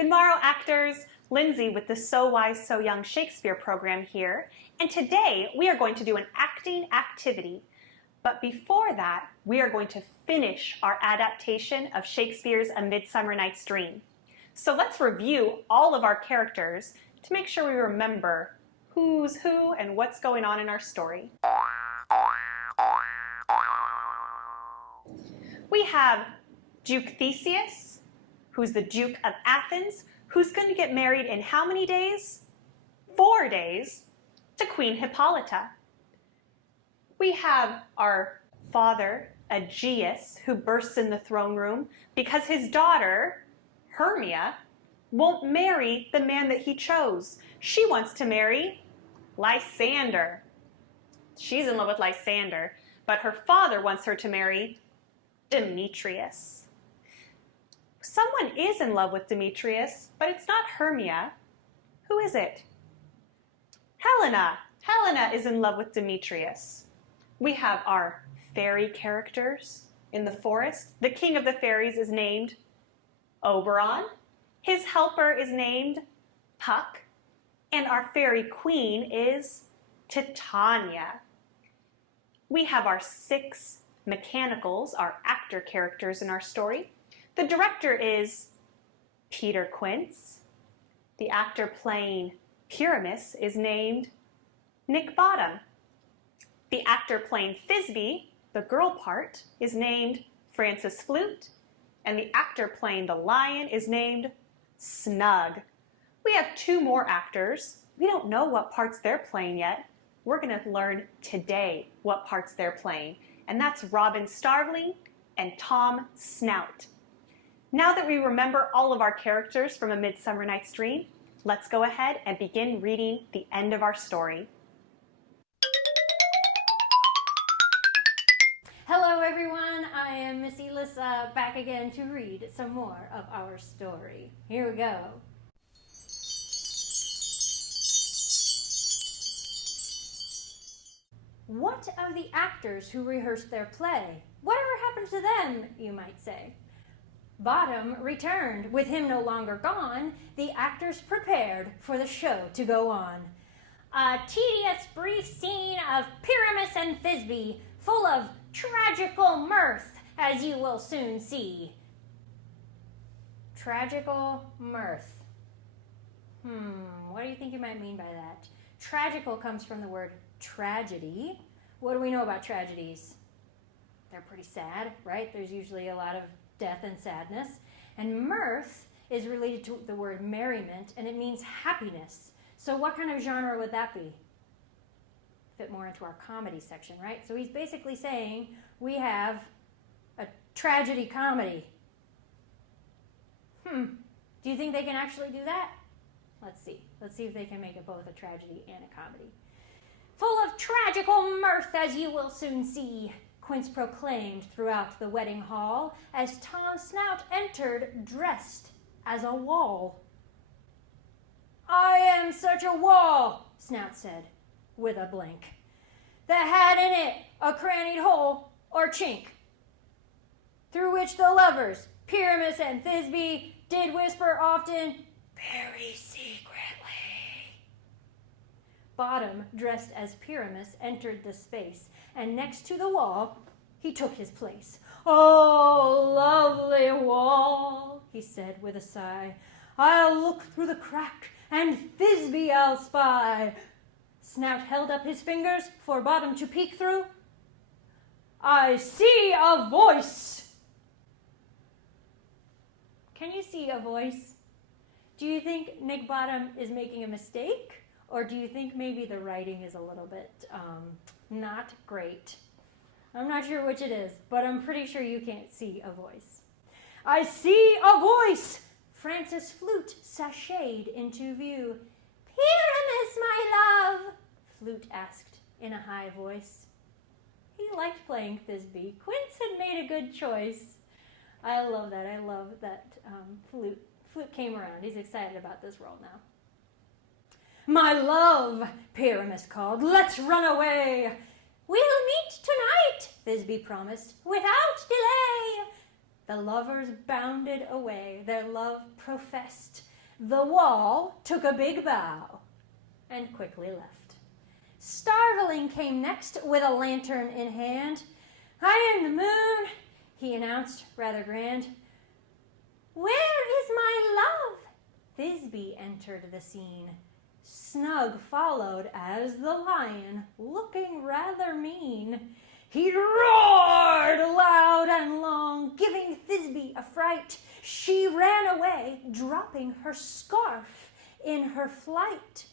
Good morrow, actors. Lindsay with the So Wise, So Young Shakespeare program here. And today we are going to do an acting activity. But before that, we are going to finish our adaptation of Shakespeare's A Midsummer Night's Dream. So let's review all of our characters to make sure we remember who's who and what's going on in our story. We have Duke Theseus, who's the Duke of Athens, who's going to get married in how many days? 4 days, to Queen Hippolyta. We have our father, Aegeus, who bursts in the throne room because his daughter, Hermia, won't marry the man that he chose. She wants to marry Lysander. She's in love with Lysander, but her father wants her to marry Demetrius. Someone is in love with Demetrius, but it's not Hermia. Who is it? Helena. Helena is in love with Demetrius. We have our fairy characters in the forest. The king of the fairies is named Oberon. His helper is named Puck. And our fairy queen is Titania. We have our 6 mechanicals, our actor characters in our story. The director is Peter Quince. The actor playing Pyramus is named Nick Bottom. The actor playing Thisbe, the girl part, is named Francis Flute. And the actor playing the lion is named Snug. We have 2 more actors. We don't know what parts they're playing yet. We're going to learn today what parts they're playing. And that's Robin Starveling and Tom Snout. Now that we remember all of our characters from A Midsummer Night's Dream, let's go ahead and begin reading the end of our story. Hello everyone, I am Miss Elissa back again to read some more of our story. Here we go. What of the actors who rehearsed their play? Whatever happened to them, you might say? Bottom returned. With him no longer gone, the actors prepared for the show to go on. A tedious brief scene of Pyramus and Thisbe, full of tragical mirth, as you will soon see. Tragical mirth. What do you think you might mean by that? Tragical comes from the word tragedy. What do we know about tragedies? They're pretty sad, right? There's usually a lot of death and sadness. And mirth is related to the word merriment, and it means happiness. So what kind of genre would that be? Fit more into our comedy section, right? So he's basically saying we have a tragedy comedy. Do you think they can actually do that? Let's see. Let's see if they can make it both a tragedy and a comedy. Full of tragical mirth, as you will soon see, Quince proclaimed throughout the wedding hall as Tom Snout entered dressed as a wall. I am such a wall, Snout said, with a blink, that had in it a crannied hole or chink, through which the lovers, Pyramus and Thisbe, did whisper often, very secretly. Bottom, dressed as Pyramus, entered the space, and next to the wall, he took his place. Oh, lovely wall, he said with a sigh, I'll look through the crack, and Thisbe I'll spy. Snout held up his fingers for Bottom to peek through. I see a voice. Can you see a voice? Do you think Nick Bottom is making a mistake? Or do you think maybe the writing is a little bit not great? I'm not sure which it is, but I'm pretty sure you can't see a voice. I see a voice! Francis Flute sashayed into view. Pyramus, my love, Flute asked in a high voice. He liked playing Thisbe. Quince had made a good choice. I love that. I love that Flute came around. He's excited about this role now. My love, Pyramus called, let's run away. We'll meet tonight, Thisbe promised, without delay. The lovers bounded away, their love professed, The wall took a big bow and quickly left. Starveling came next with a lantern in hand. "I am the moon," he announced, rather grand. "Where is my love?" Thisbe entered the scene. Snug followed as the lion, looking rather mean. He roared loud and long, giving Thisbe a fright. She ran away, dropping her scarf in her flight.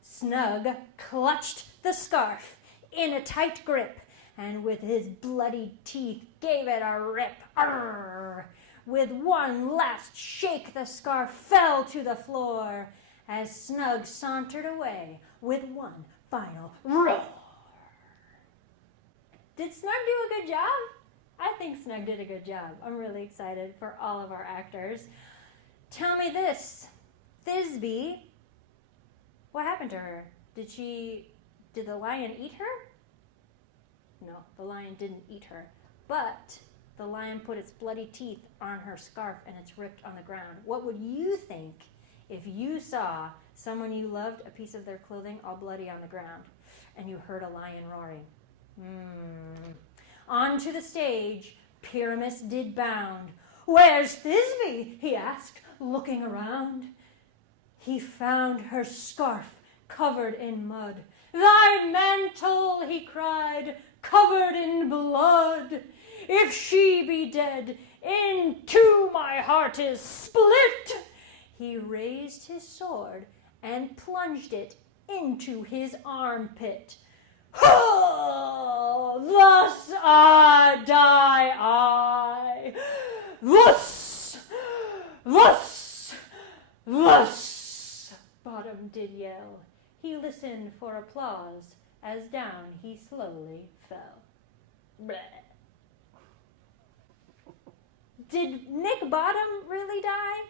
Snug clutched the scarf in a tight grip, and with his bloody teeth gave it a rip. Arr! With one last shake, the scarf fell to the floor as Snug sauntered away with one final roar. Did Snug do a good job? I think Snug did a good job. I'm really excited for all of our actors. Tell me this, Thisbe, what happened to her? Did the lion eat her? No, the lion didn't eat her. But the lion put its bloody teeth on her scarf and it's ripped on the ground. What would you think if you saw someone you loved, a piece of their clothing all bloody on the ground, and you heard a lion roaring? Onto the stage, Pyramus did bound. "Where's Thisbe?" he asked, looking around. He found her scarf covered in mud. "Thy mantle," he cried, "covered in blood. If she be dead, in two my heart is split." He raised his sword and plunged it into his armpit. "Oh, thus die I. Thus, Bottom did yell. He listened for applause as down he slowly fell. Bleh. Did Nick Bottom really die?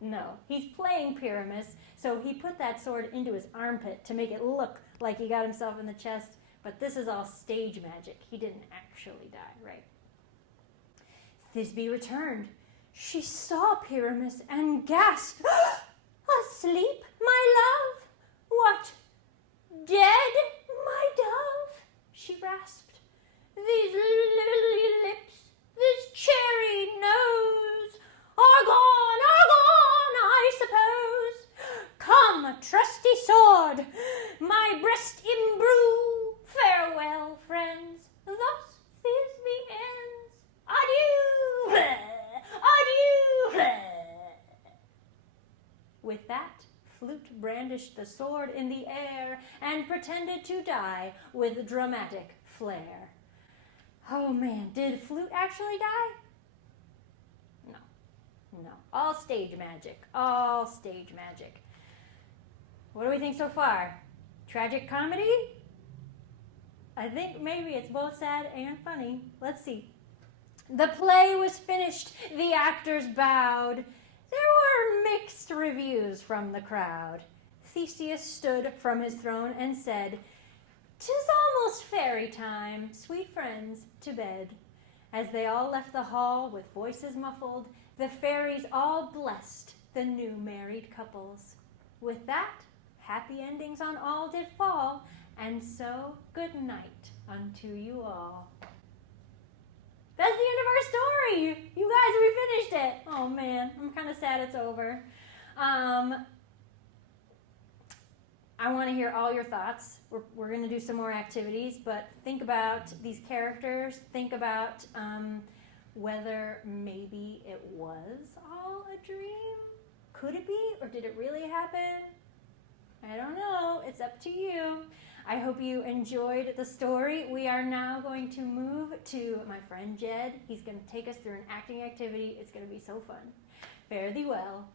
No, he's playing Pyramus, so he put that sword into his armpit to make it look like he got himself in the chest, but this is all stage magic. He didn't actually die, right? Thisbe returned. She saw Pyramus and gasped, "Asleep, my love? What, dead, my dove?" she rasped. "These lily lips, this cherry nose, are gone, I suppose. Come, trusty sword, my breast imbrue. Farewell, friends, thus Thisbe ends. Adieu, adieu." With that, Flute brandished the sword in the air and pretended to die with dramatic flair. Oh man, did Flute actually die? No, all stage magic, all stage magic. What do we think so far? Tragic comedy? I think maybe it's both sad and funny. Let's see. The play was finished, the actors bowed. There were mixed reviews from the crowd. Theseus stood from his throne and said, "'Tis almost fairy time, sweet friends, to bed." As they all left the hall with voices muffled, the fairies all blessed the new married couples. With that, happy endings on all did fall, and so good night unto you all. That's the end of our story. You guys, we finished it. Oh man, I'm kind of sad it's over. I want to hear all your thoughts. We're going to do some more activities, but think about these characters. Think about whether maybe it was all a dream. Could it be, or did it really happen? I don't know. It's up to you. I hope you enjoyed the story. We are now going to move to my friend Jed. He's going to take us through an acting activity. It's going to be so fun. Fare thee well.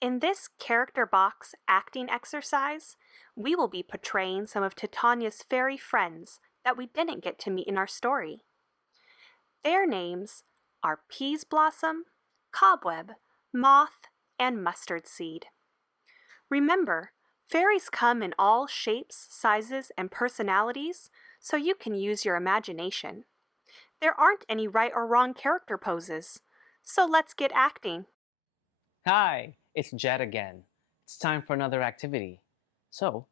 In this character box acting exercise, we will be portraying some of Titania's fairy friends that we didn't get to meet in our story. Their names are Peas Blossom, Cobweb, Moth, and Mustard Seed. Remember, fairies come in all shapes, sizes, and personalities, so you can use your imagination. There aren't any right or wrong character poses. So let's get acting. Hi, it's Jed again. It's time for another activity. So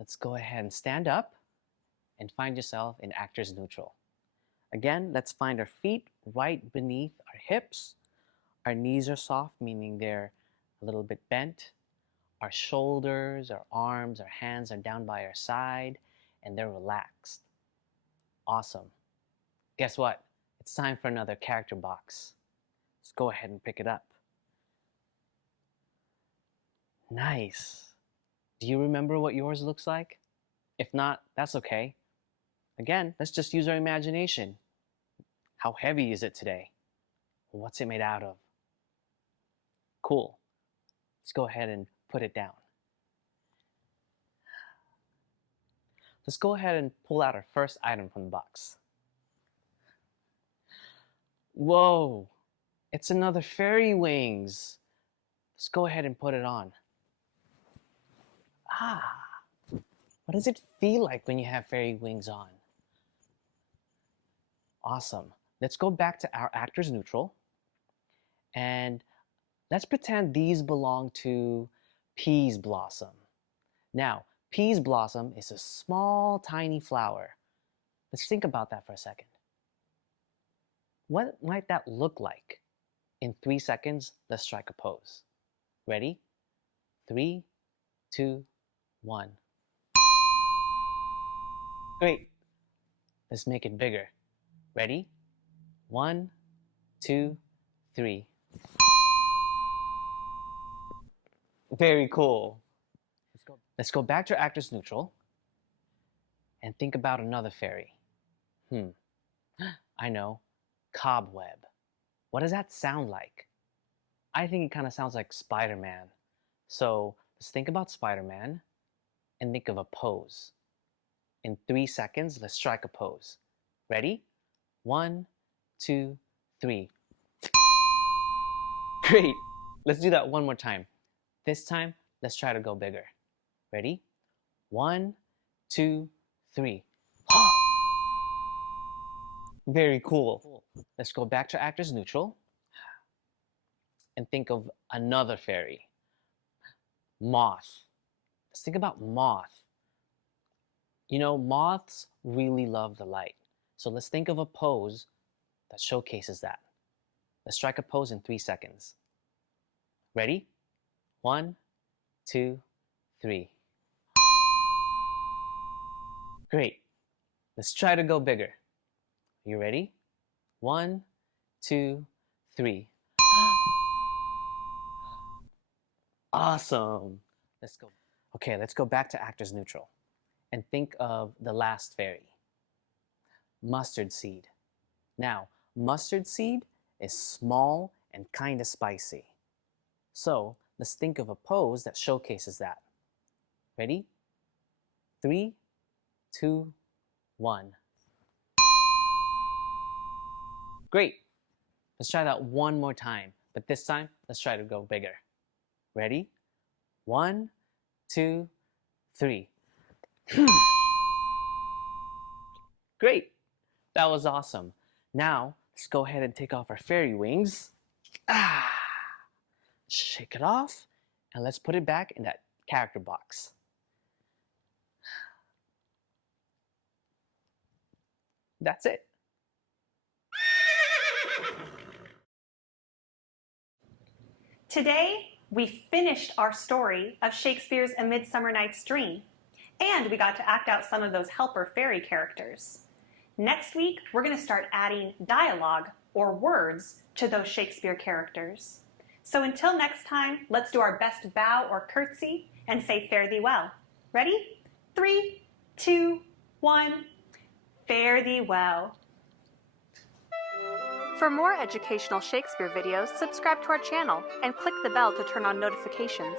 let's go ahead and stand up and find yourself in actors neutral. Again, let's find our feet right beneath our hips. Our knees are soft, meaning they're a little bit bent. Our shoulders, our arms, our hands are down by our side and they're relaxed. Awesome. Guess what? It's time for another character box. Let's go ahead and pick it up. Nice. Do you remember what yours looks like? If not, that's okay. Again, let's just use our imagination. How heavy is it today? What's it made out of? Cool. Let's go ahead and put it down. Let's go ahead and pull out our first item from the box. Whoa, it's another fairy wings. Let's go ahead and put it on. What does it feel like when you have fairy wings on? Awesome. Let's go back to our actors neutral and let's pretend these belong to Peas Blossom. Now, Peas Blossom is a small, tiny flower. Let's think about that for a second. What might that look like? In 3 seconds, let's strike a pose. Ready? 3, 2, 1. Great. Let's make it bigger. Ready? 1, 2, 3. Very cool. Let's go back to actors neutral and think about another fairy. I know. Cobweb. What does that sound like? I think it kind of sounds like Spider-Man. So let's think about Spider-Man and think of a pose. In 3 seconds, let's strike a pose. Ready? 1, 2, 3. Great. Let's do that one more time. This time, let's try to go bigger. Ready? 1, 2, 3. Very cool. Let's go back to actors neutral and think of another fairy. Moth. Let's think about moth. You know, moths really love the light. So let's think of a pose that showcases that. Let's strike a pose in 3 seconds. Ready? 1, 2, 3. Great. Let's try to go bigger. You ready? 1, 2, 3. Awesome. Let's go. Okay, let's go back to actors neutral and think of the last fairy. Mustard seed. Now, mustard seed is small and kind of spicy. So let's think of a pose that showcases that. Ready? 3, 2, 1. Great. Let's try that one more time, but this time, let's try to go bigger. Ready? 1, 2, 3. Great. That was awesome. Now, let's go ahead and take off our fairy wings. Shake it off, and let's put it back in that character box. That's it. Today, we finished our story of Shakespeare's A Midsummer Night's Dream, and we got to act out some of those helper fairy characters. Next week, we're going to start adding dialogue or words to those Shakespeare characters. So until next time, let's do our best bow or curtsy and say fare thee well. Ready? 3, 2, 1. Fare thee well. For more educational Shakespeare videos, subscribe to our channel and click the bell to turn on notifications.